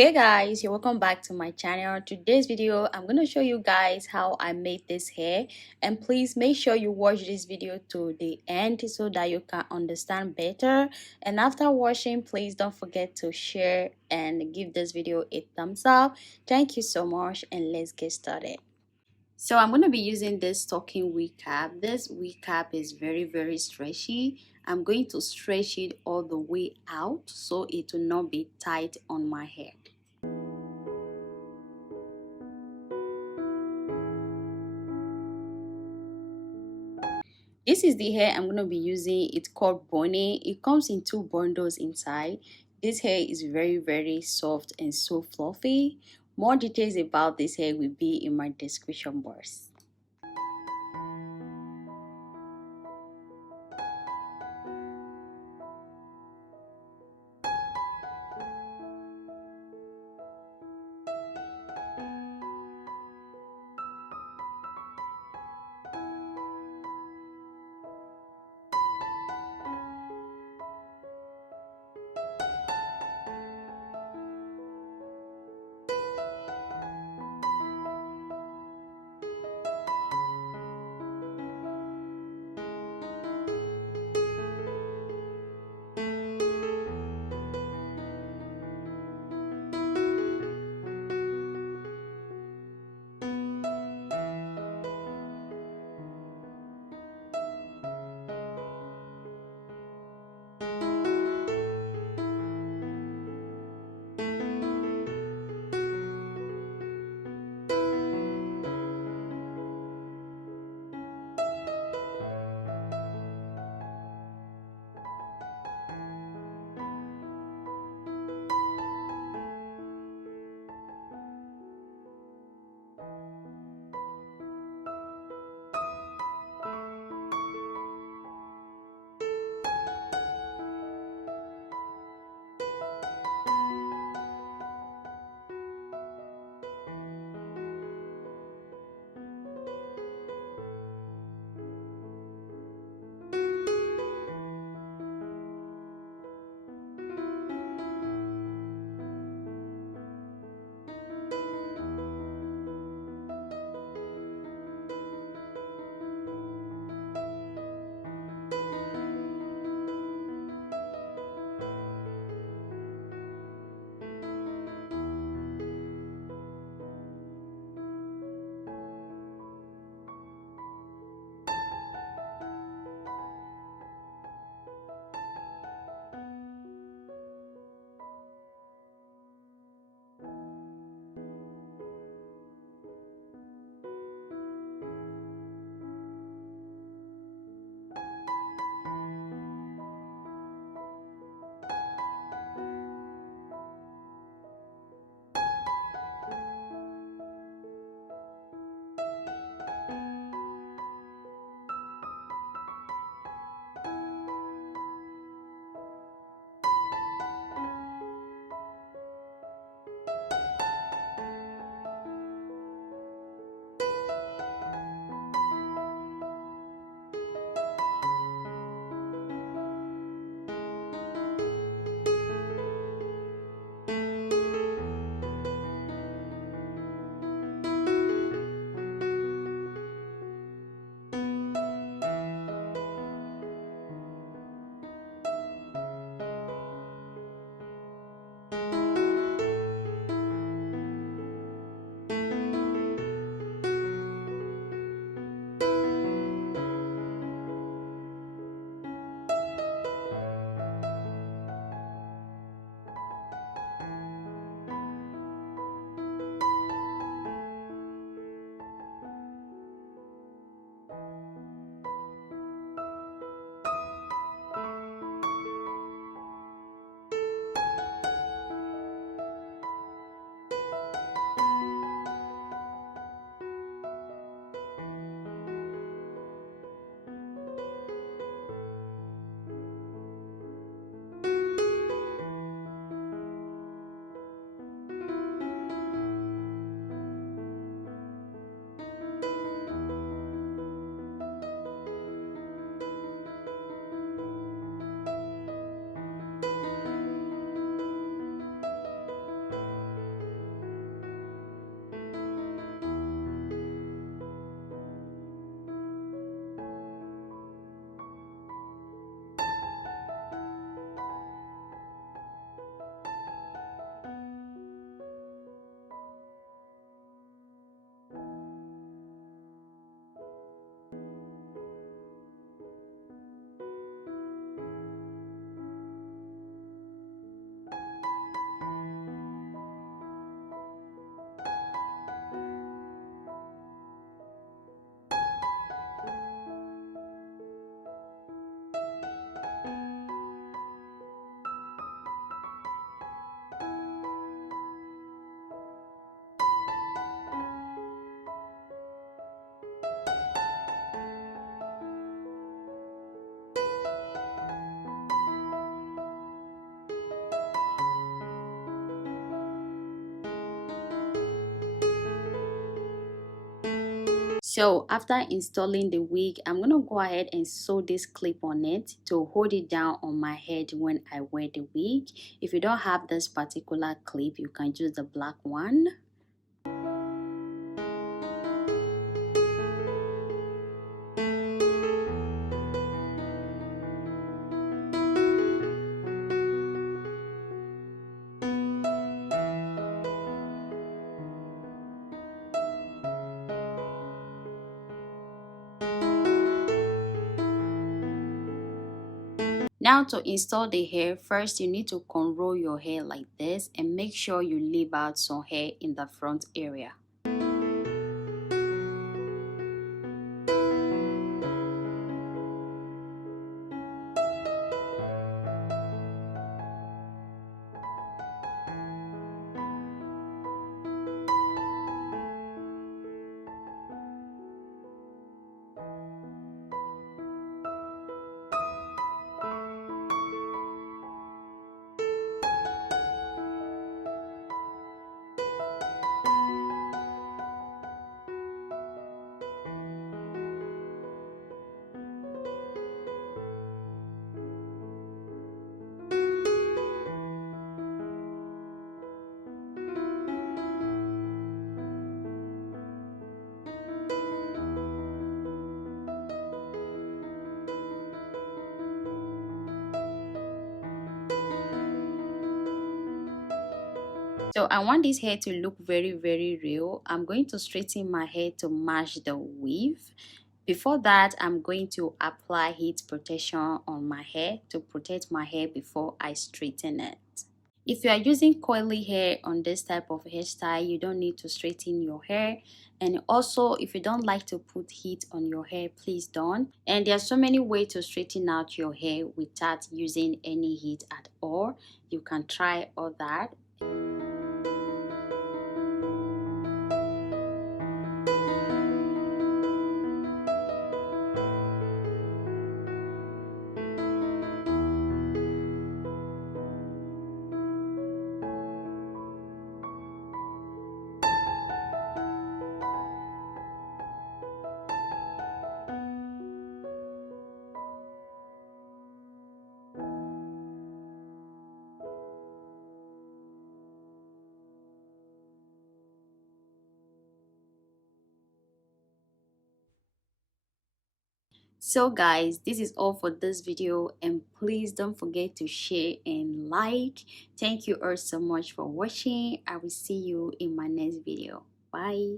Hey guys, you're welcome back to my channel. Today's video I'm going to show you guys how I made this hair, and please make sure you watch this video to the end so that you can understand better. And after watching, please don't forget to share and give this video a thumbs up. Thank you so much, and let's get started. So I'm going to be using this stocking wig cap. This wig cap is very stretchy. I'm going to stretch it all the way out so it will not be tight on my head. This is the hair I'm going to be using. It's called Bonnet. It comes in two bundles inside. This hair is very soft and so fluffy. More details about this hair will be in my description box. So after installing the wig, I'm gonna go ahead and sew this clip on it to hold it down on my head when I wear the wig. If you don't have this particular clip, you can use the black one. Now to install the hair, first you need to unroll your hair like this and make sure you leave out some hair in the front area. So I want this hair to look very real. I'm going to straighten my hair to match the weave. Before that, I'm going to apply heat protection on my hair to protect my hair before I straighten it. If you are using coily hair on this type of hairstyle, you don't need to straighten your hair. And also, if you don't like to put heat on your hair, please don't. And there are so many ways to straighten out your hair without using any heat at all. You can try all that. So guys, this is all for this video, and please don't forget to share and like. Thank you all so much for watching. I will see you in my next video. Bye.